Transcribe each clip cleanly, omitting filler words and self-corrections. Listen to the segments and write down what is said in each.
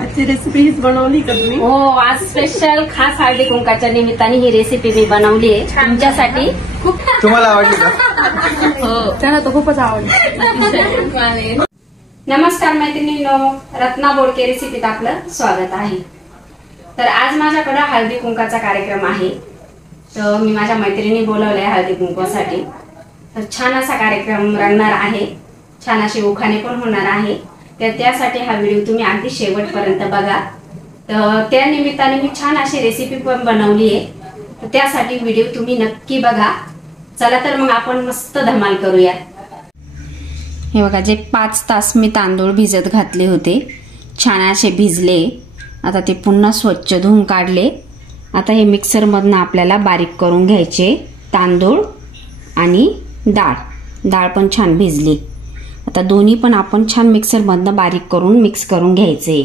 आजची रेसिपी हीच बनवली का तुम्ही? हो, आज स्पेशल खास हळदी कुंकाच्या निमित्ताने ही रेसिपी मी बनवली आहे तुमच्यासाठी. खूप तुम्हाला आवडली का? हो, त्यांना तर खूपच आवडली. नमस्कार मैत्रिणींनो, रत्ना बोडके रेसिपीत आपलं स्वागत आहे. तर आज माझ्याकडे हळदी कुंकाचा कार्यक्रम आहे. तर मी माझ्या मैत्रिणी बोलवलंय हळदी कुंकासाठी. तर छान असा कार्यक्रम रंगणार आहे, छान असे उखाणे पण होणार आहे. तर त्यासाठी हा व्हिडिओ तुम्ही अगदी शेवटपर्यंत बघा. तर त्या निमित्ताने मी छान अशी रेसिपी पण बनवली आहे. तर त्यासाठी व्हिडिओ तुम्ही नक्की बघा. चला तर मग आपण मस्त धमाल करूया. हे बघा, जे 5 तास मी तांदूळ भिजत घातले होते, छान असे भिजले. आता ते पुन्हा स्वच्छ धुवून काढले. आता हे मिक्सरमधनं आपल्याला बारीक करून घ्यायचे तांदूळ आणि डाळ पण छान भिजली. आता दोन्ही पण आपण छान मिक्सरमधनं बारीक करून मिक्स करून घ्यायचे.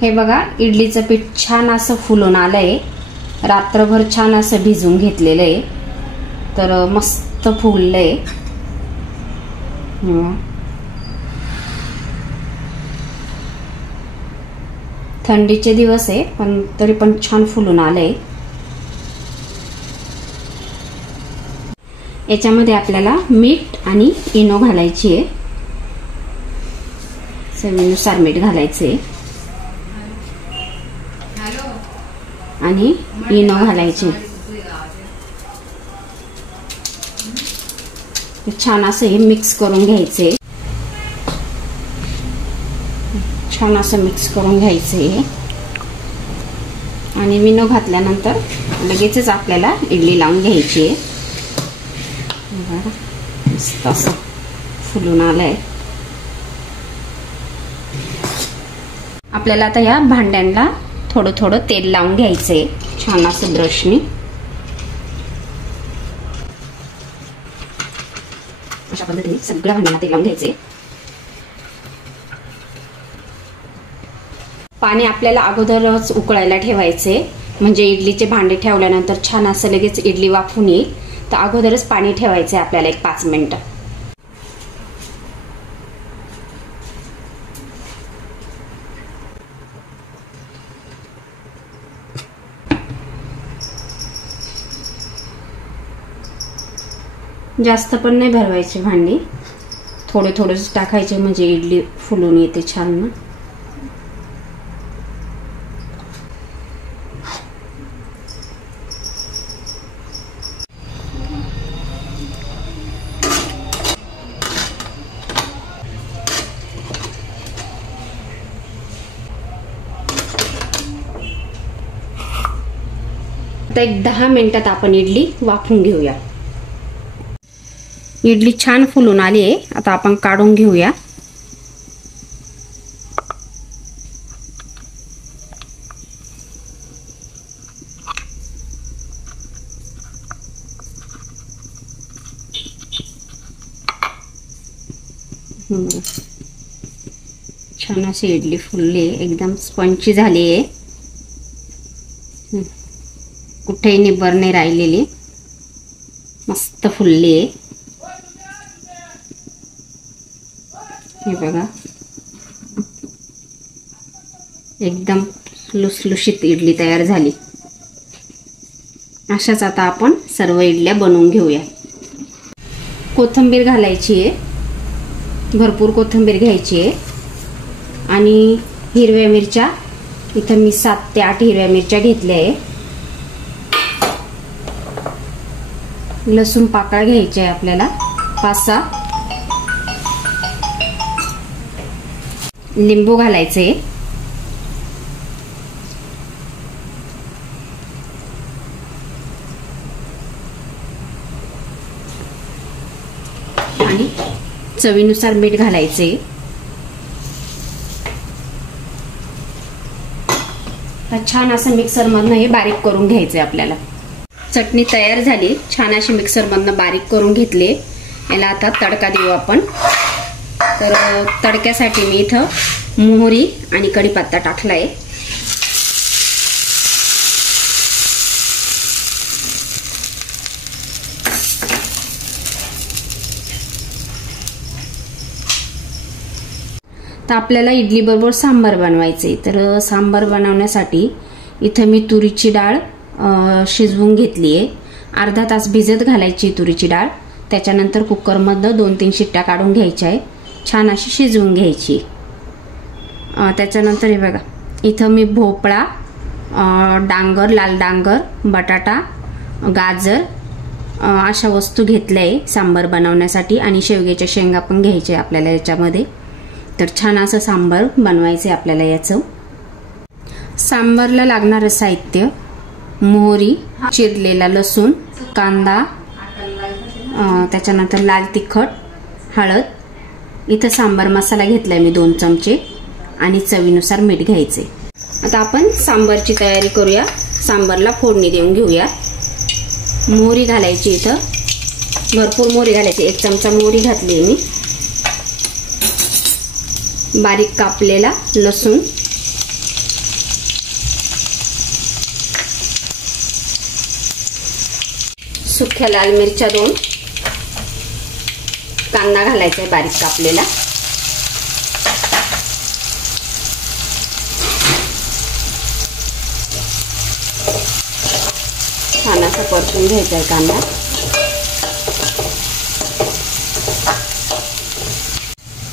हे बघा, इडलीचं पीठ छान असं फुलून आलंय. रात्रभर छान असं भिजून घेतलेलं आहे. तर मस्त फुललंय. थंडीचे दिवस आहे पण तरी पण छान फुलून आलंय. याच्यामध्ये आपल्याला मीठ आणि इनो घालायची आहे. चवीनुसार मीठ घालायचे आणि इनो घालायचे. छान असं हे मिक्स करून घ्यायचे. छान असं मिक्स करून घ्यायचे आणि इनो घातल्यानंतर लगेचच आपल्याला इडली लावून घ्यायची आहे. मस्त असं फुलून आलंय. आपल्याला आता या भांड्यांना थोडं थोडं तेल लावून घ्यायचंय छान असं ब्रशनी. अशा पद्धतीने सगळ्या भांड्यांना तेल लावून घ्यायचे. पाणी आपल्याला अगोदरच उकळायला ठेवायचे, म्हणजे इडलीचे भांडे ठेवल्यानंतर छान असं लगेच इडली वाफून येईल. तर अगोदरच पाणी ठेवायचे आपल्याला 5 मिनिटं. जास्त पण नाही भरवायची भांडी, थोडे थोडेच टाकायचे म्हणजे इडली फुलून येते छान ना. आता 10 मिनिटात आपण इडली वाफून घेऊया. इडली छान फुलून आली आहे. आता आपण काढून घेऊया. छान अशी इडली फुलली, एकदम स्पंची झाली आहे. कुठेही निब्बर नाही राहिलेली, मस्त फुलली आहे. हे बघा, एकदम लुसलुशीत इडली तयार झाली. अशाच आता आपण सर्व इडल्या बनवून घेऊया. कोथिंबीर घालायची आहे, भरपूर कोथिंबीर घ्यायची आहे. आणि हिरव्या मिरच्या, इथं मी 7 ते 8 हिरव्या मिरच्या घेतल्या आहे. लसूण पाकळ्या घ्यायचे आहे आपल्याला 5-6. लिंबू घालायचे आणि चवीनुसार मीठ घालायचे. छान असं मिक्सर मधनं हे बारीक करून घ्यायचे आपल्याला. चटणी तयार झाली, छान अशी मिक्सर मधनं बारीक करून घेतली. याला आता तडका देऊ आपण. तर तडक्यासाठी मी इथं मोहरी आणि कढीपत्ता टाकलाय. तर आपल्याला इडली बरोबर सांबार बनवायचे. तर सांबार बनवण्यासाठी इथं मी तुरीची डाळ शिजवून घेतली आहे. अर्धा तास भिजत घालायची तुरीची डाळ. त्याच्यानंतर कुकरमधनं 2-3 शिट्ट्या काढून घ्यायच्या आहे. छान अशी शिजवून घ्यायची. त्याच्यानंतर हे बघा, इथं मी भोपळा, डांगर, लाल डांगर, बटाटा, गाजर अशा वस्तू घेतल्या आहे सांबार बनवण्यासाठी. आणि शेवग्याच्या शेंगा पण घ्यायचे आपल्याला याच्यामध्ये. तर छान असं सांबार बनवायचे आपल्याला. याचं सांबारला लागणारं साहित्य: मोहरी, चिरलेला लसूण, कांदा, त्याच्यानंतर लाल तिखट, हळद. इथं सांबार मसाला घेतलाय मी 2 चमचे आणि चवीनुसार मीठ घ्यायचे. आता आपण सांबारची तयारी करूया. सांबारला फोडणी देऊन घेऊया. मोहरी घालायची. इथं भरपूर मोहरी घालायची. 1 चमचा मोहरी घातली मी. बारीक कापलेला लसूण, सुक्या लाल मिरच्या 2, कांदा घालायचा आहे बारीक कापलेला. छान असा परतून घ्यायचा आहे कांदा.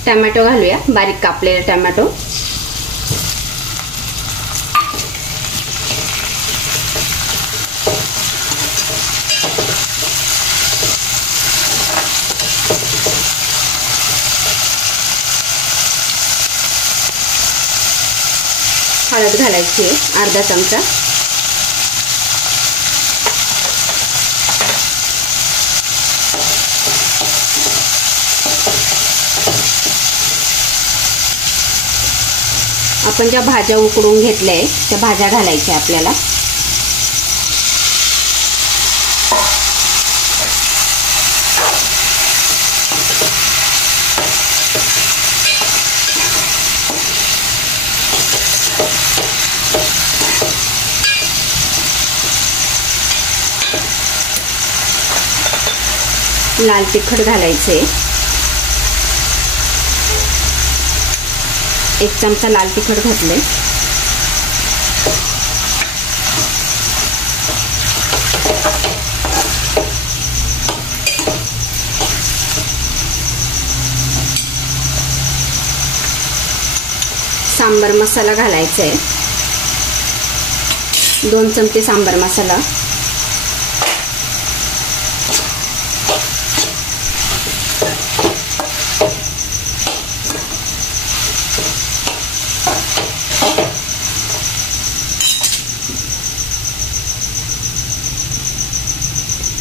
टोमॅटो घालूया, बारीक कापलेला टोमॅटो. हळद घालायची आहे अर्धा चमचा. आपण ज्या भाज्या उकडून घेतल्या आहे त्या भाज्या घालायच्या आपल्याला. लाल तिखट घालायचे. 1 चमचा लाल तिखट घातले. सांबार मसाला घालायचा आहे. 2 चमचे सांबार मसाला.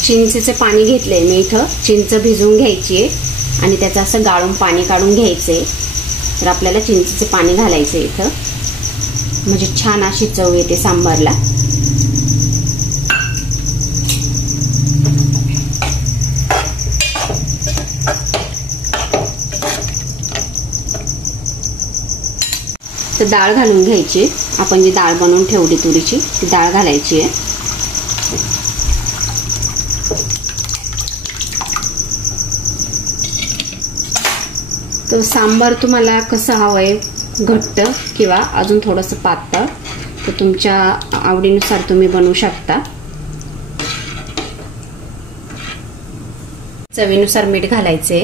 चिंचेचे पाणी घेतलंय मी. इथं चिंच भिजवून घ्यायची आहे आणि त्याचं असं गाळून पाणी काढून घ्यायचंय. तर आपल्याला चिंचेचे पाणी घालायचंय इथं, म्हणजे छान अशी चव येते सांबारला. तर डाळ घालून घ्यायची. आपण जी डाळ बनवून ठेवली तुरीची ती डाळ घालायची आहे. तर सांबार तुम्हाला कसं हवंय, घट्ट किंवा अजून थोडंसं पातळ, तर तुमच्या आवडीनुसार तुम्ही बनवू शकता. चवीनुसार मीठ घालायचे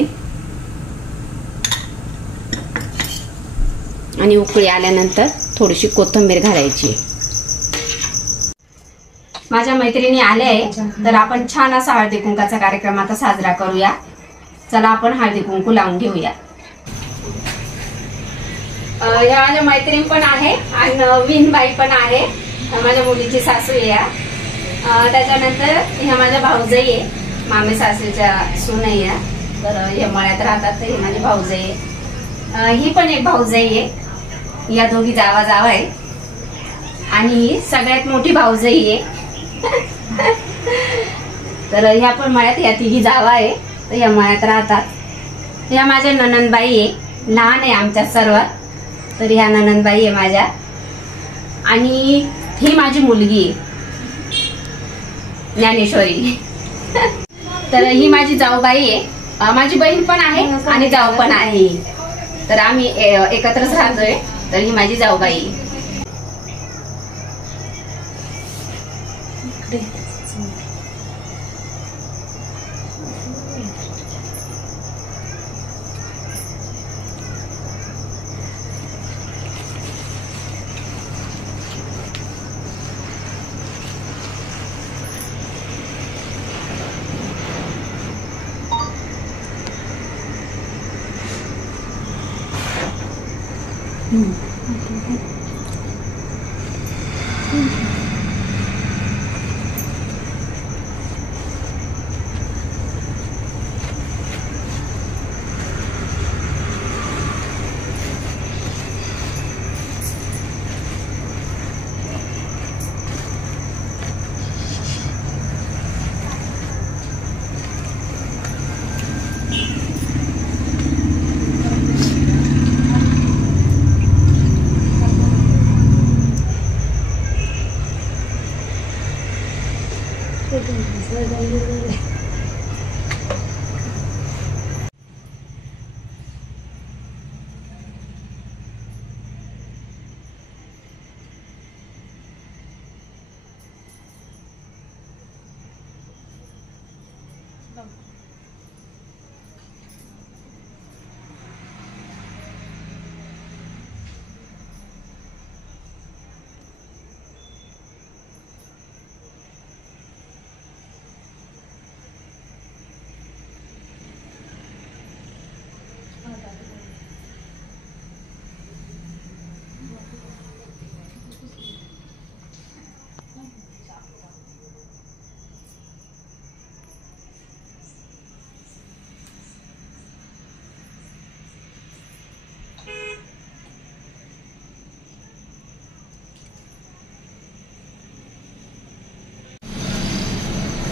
आणि उकळी आल्यानंतर थोडीशी कोथिंबीर घालायची. माझ्या मैत्रिणी आल्या आहे, तर आपण छान असा हळदी कुंकाचा कार्यक्रम आता साजरा करूया. चला आपण हळदी कुंकू लावून घेऊया. ह्या माझ्या मैत्रीण पण आहे आणि विनबाई पण आहे, माझ्या मुलीची सासू आहे. त्याच्यानंतर ह्या माझ्या भाऊजाई आहे, मामी सासूच्या सून आहे. तर हे मळ्यात राहतात, तर हे माझी भाऊजाई आहे. ही पण एक भाऊजाई आहे. या दोघी जावा जावा आहे आणि सगळ्यात मोठी भाऊजाई आहे. तर ह्या पण मळ्यात, या तिघी जावा आहे, तर या मळ्यात राहतात. ह्या माझ्या ननंदबाई आहे, लहान आहे आमच्या सर्वात. तर ह्या ननंदबाई आहे माझ्या. आणि ही माझी मुलगी ज्ञानेश्वरी. तर ही माझी जाऊबाई आहे. माझी बहीण पण आहे आणि जाऊ पण आहे. तर आम्ही एकत्रच राहतोय. तर ही माझी जाऊबाई.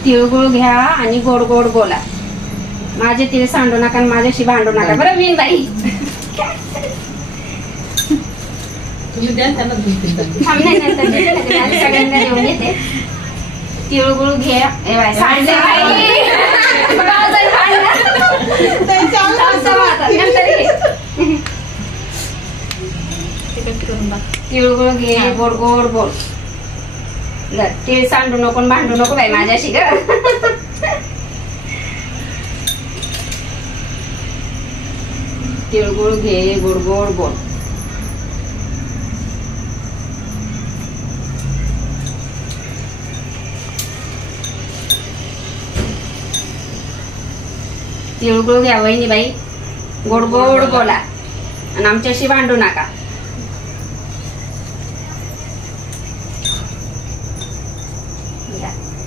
तिळगुळ घ्या आणि गोड गोड बोला. माझे तिळ सांडू नका आणि माझ्याशी भांडू नका. बरं मीन बाई सगळ्यांना घेऊन येते. तिळगुळ घ्या. तिळगुळ घे, गोड गोड बोल. तीळ सांडू नको भांडू नको बाई माझ्याशी ग. तिळगुळ घे, गोड गोड बोल. तिळगुळ घ्या वहिनी बाई, गोड गोड बोला आणि आमच्याशी भांडू नका.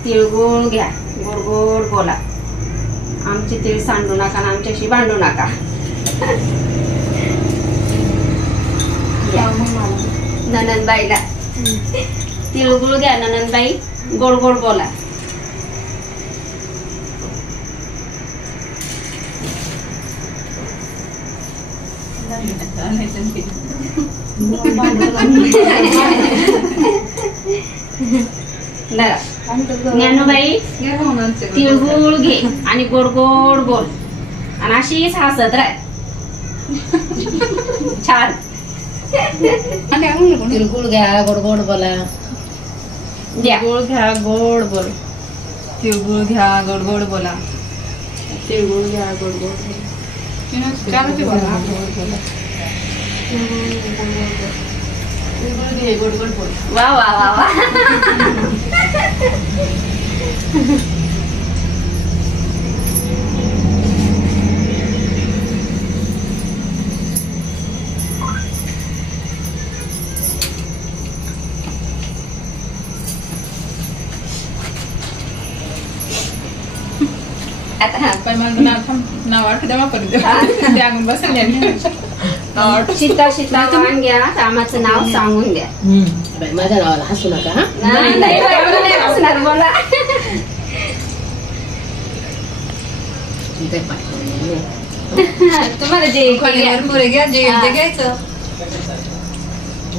तिळगुळ घ्या, गोड गोड बोला. आमचे तीळ सांडू नका आणि आमच्याशी भांडू नका. ननंदबाईला तिळगुळ घ्या. ननंदबाई, गोड गोड बोला. ज्ञानूबाई, तिळगुळ घे आणि गोड गोड बोल आणि अशीच हसत राह. छान. तिळगुळ घ्या, गोड गोड बोला. तिळगुळ घ्या, गोड बोल. तिळगुळ घ्या, गोड गोड बोला. तिळगुळ घ्या, गोड गोड बोला. गोड गोड बोल. वा वा वा वा. शीतल शीतल वाण घ्या. कामाचं नाव सांगून द्या. माझ्या नावाला हसू नका. नाही हसणार बोला. तुम्हाला जे पुरे घ्या, जे घ्यायचं.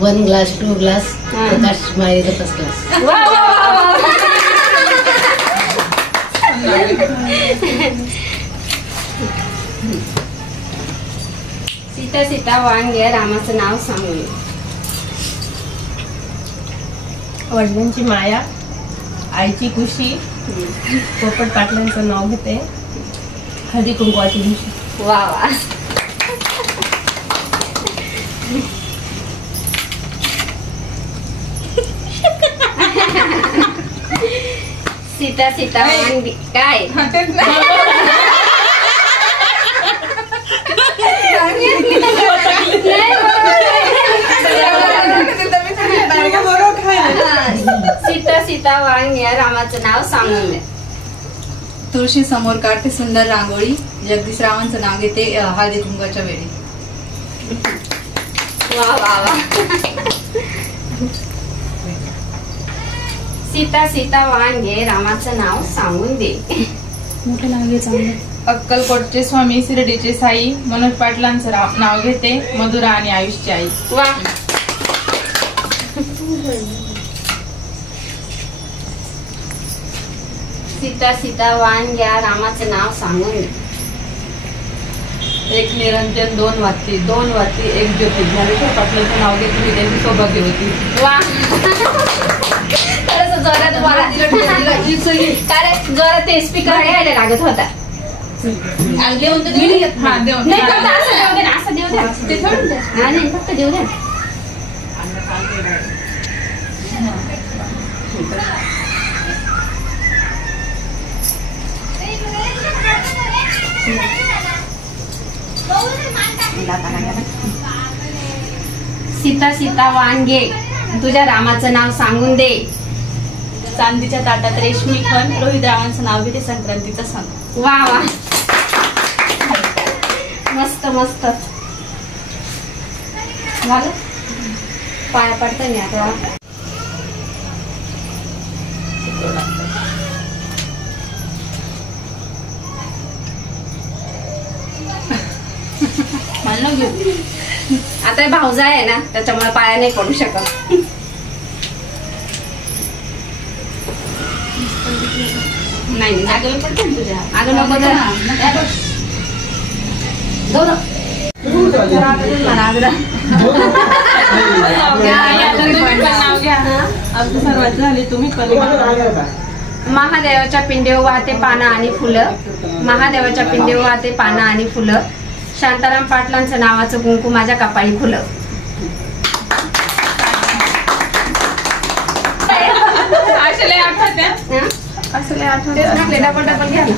1 ग्लास 2 ग्लास प्रकाश माळेचा फर्स्ट क्लास. वा वा वा. सीता सीता वांग्या रामाचं नाव सांगून. वडिलांची माया, आईची खुशी, पोपट पाटलांचं नाव घेते, हळदी कुंकवाची दिवशी. वा वा. सीता सीता वांगी काय सीता सीता वांग्या रामाचं नाव सांगून द्या. तुळशी समोर काढते सुंदर रांगोळी, जगदीश रावांचं नाव घेते हळदी कुंकवाच्या वेळी. वा वा वा. सीता सीता वांगे रामाचं नाव सांगून दे. मोठं नाव घे चांगलं. अक्कलकोटचे स्वामी, शिर्डीचे साई, मनोज पाटलांचं नाव घेते, मधुरा आणि आयुषची आई. वा. सीता सीता वांग्या रामाचं नाव सांगून दे. एक निरंजन, दोन वाती, एक ज्योती. ज्ञानेश्वर पाटलांचं नाव घेतली, त्यांची सौभाग्यवती. वा. खरंच जोरात बोला. कारण जोरात ते स्पीकर घ्यायला लागत होता. हा, देऊन नाही फक्त असं देऊ दे ना, असं देऊ द्या. ते थोडं द्या. हा, नाही फक्त देऊ द्या. सीता सीता वांगे तुझ्या रामाचं नाव सांगून दे. चांदीच्या ताटात रेशमी खण, रोहित रावांचं नाव घेते, संक्रांतीचा सण. वा वा. मस्त मस्त झालं. पाया पडतं मी आता. आता भाऊजा आहे ना, त्याच्यामुळे पाया नाही पडू शकत. नाही अगं पडतो तुझ्या. अगं नको सर्वात झाले तुम्ही पण. महादेवाच्या पिंडीवर वाहते पानं आणि फुलं, महादेवाच्या पिंडीवर वाहते पानं आणि फुलं, शांताराम पाटलांचं नावाचं कुंकू माझ्या कपाळी फुलं. असले आठवत्या. असं आठवते डबल डबल घ्या ना.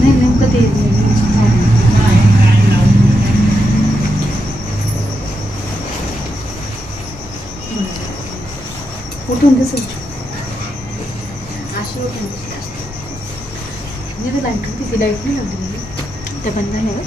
नाही नेमकं ते उठून दिसेल. अशी उठून दिसली असते. लाईट होती, ती लाईट नाही लागली. ते बंद झालं.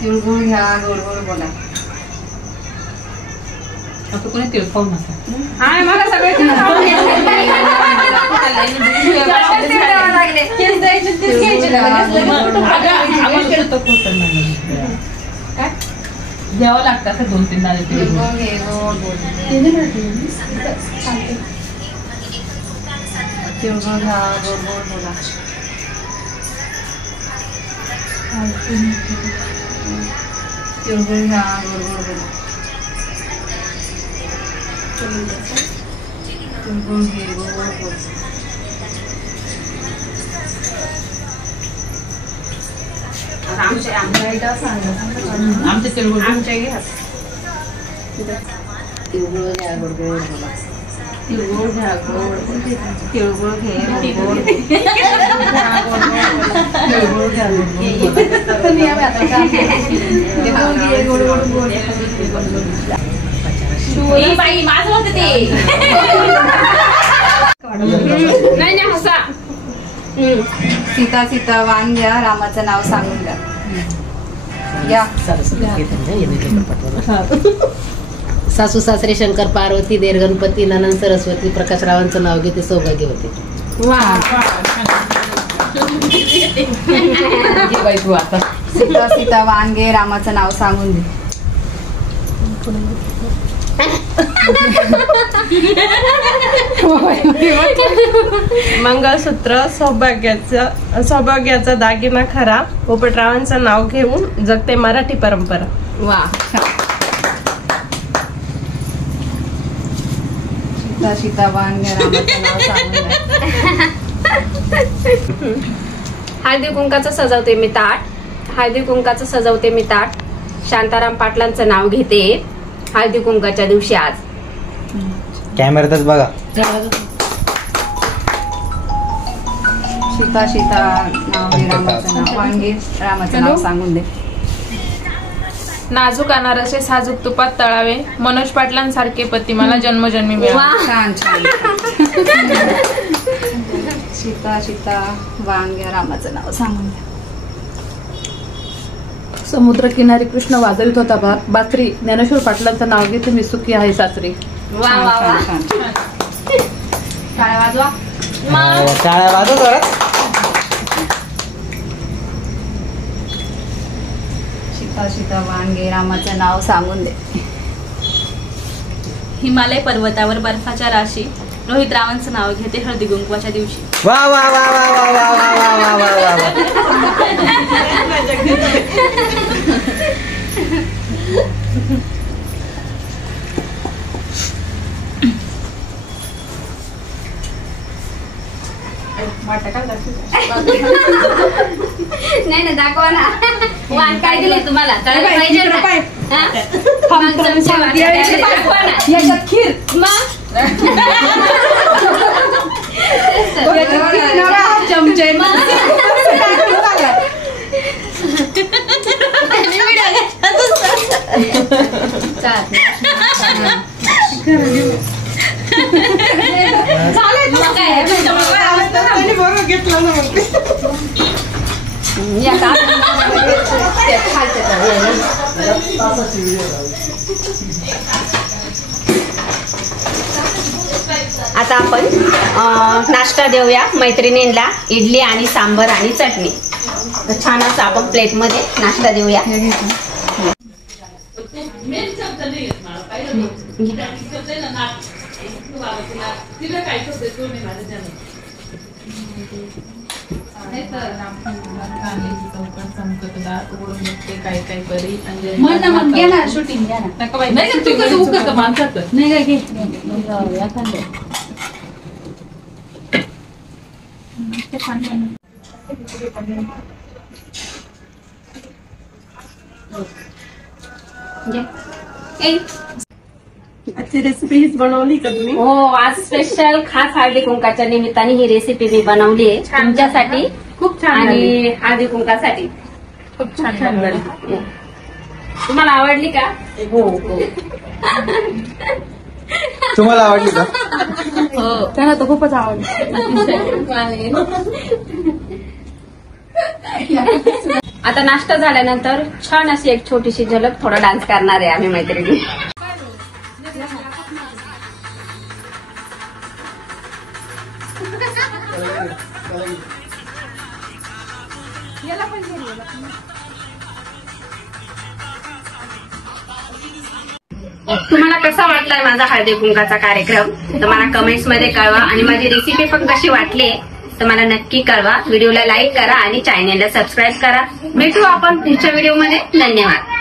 तिळगुळ घ्या, गोड गोड बोला. आता कोणी तिळ खाऊ नका. हा मला सगळे घ्यावं लागतं असं 2-3 दाणे तिळगुळ. तिळगुळ घ्या, गोड गोड बोला. तिळगुळ घ्या, गोड गोड बोला. तिळगुळ घे, गोड गोड बोल. आमच्या तिळगुळ आमच्या घ्या. तिळगुळ घ्या, गोड गोड बोला. तिळगुळ घ्या गोड तिळगुळ घे, गोड गोड. तिळगुळ घ्या गोड ए बाई माझं होतं ते. नाही नाही हसा. सीता सीता वाण घ्या, रामाचं नाव सांगून द्या. घ्या. सासू सासरे शंकर पार्वती देर गणपती नंदन सरस्वती प्रकाशरावांचं नाव घेते सौभाग्य होते. सीता सीता वाण घे, रामाचं नाव सांगून दे. मंगळसूत्र सौभाग्याचा दागिना खरा, पोपटरावांचं नाव घेऊन जगते मराठी परंपरा. वा. सीता सीता वाण घ्या, रामाचं नाव सांगून द्या. हळदी कुंकाचं सजवते मी ताट, हळदी कुंकाचं सजवते मी ताट, शांताराम पाटलांचं नाव घेते हळदी कुंकाच्या दिवशी आज. कॅमेऱ्यातच बघा. सीता सीता नाव घे, रामाचं नाव वाण घे, रामाचं नाव सांगून दे. नाजूक अनारसे साजूक तुपात तळावे, मनोज पाटलांसारखे पती मला जन्मजन्मी मिळावे. छान छान. सीता सीता वाण घ्या, रामाचं नाव सांगून द्या. समुद्र किनारी कृष्ण वाजवित होता बासरी, ज्ञानेश्वर पाटलांचं नाव घेते मी सुखी आहे सासरी. वा वा वा. छान छान. टाळ्या वाजवा. टाळ्या वाजव जरा. सीता सीता वाण घे, रामाचं नाव सांगून दे. हिमालय पर्वतावर बर्फाच्या राशी, रोहित रावांचं नाव घेते हळदी कुंकवाच्या दिवशी. वा वा वा वा वा वा वा वा वा वा वा. नाही ना दाखवा ना. वाण काय दिले तुम्हाला कळलं पाहिजे ना. हा? माणसांच्या वाट्यात दाखवा ना. याच्यात खीर. मग चमचे. आता आपण नाश्ता देऊया मैत्रिणींना. इडली आणि सांबर आणि चटणी. तर छान असं आपण प्लेटमध्ये नाश्ता देऊया. काय काय बरी शूटिंग घ्या ना. नाही का तू कसं उकळतं माणसाचं. नाही काय घे. आजची रेसिपी बनवली का तुम्ही? हो, आज स्पेशल खास हळदी कुंकाच्या निमित्ताने ही रेसिपी मी बनवली आहे तुमच्यासाठी. खूप छान आणि हळदी कुंकासाठी खूप छान झाली. तुम्हाला आवडली का? हो. तुम्हाला आवडली का? हो. त्यांना तर खूपच आवडलं. आता नाश्ता झाल्यानंतर छान अशी एक छोटीशी झलक थोडा डान्स करणार आहे आम्ही मैत्रिणी. तुम्हाला कसा वाटलाय माझा हळदी कुंकाचा कार्यक्रम तर मला कमेंट्स मध्ये कळवा. आणि माझी रेसिपी पण कशी वाटली तर मला नक्की कळवा. व्हिडिओला लाईक करा आणि चॅनेलला सबस्क्राईब करा. भेटू आपण पुढच्या व्हिडिओमध्ये. धन्यवाद.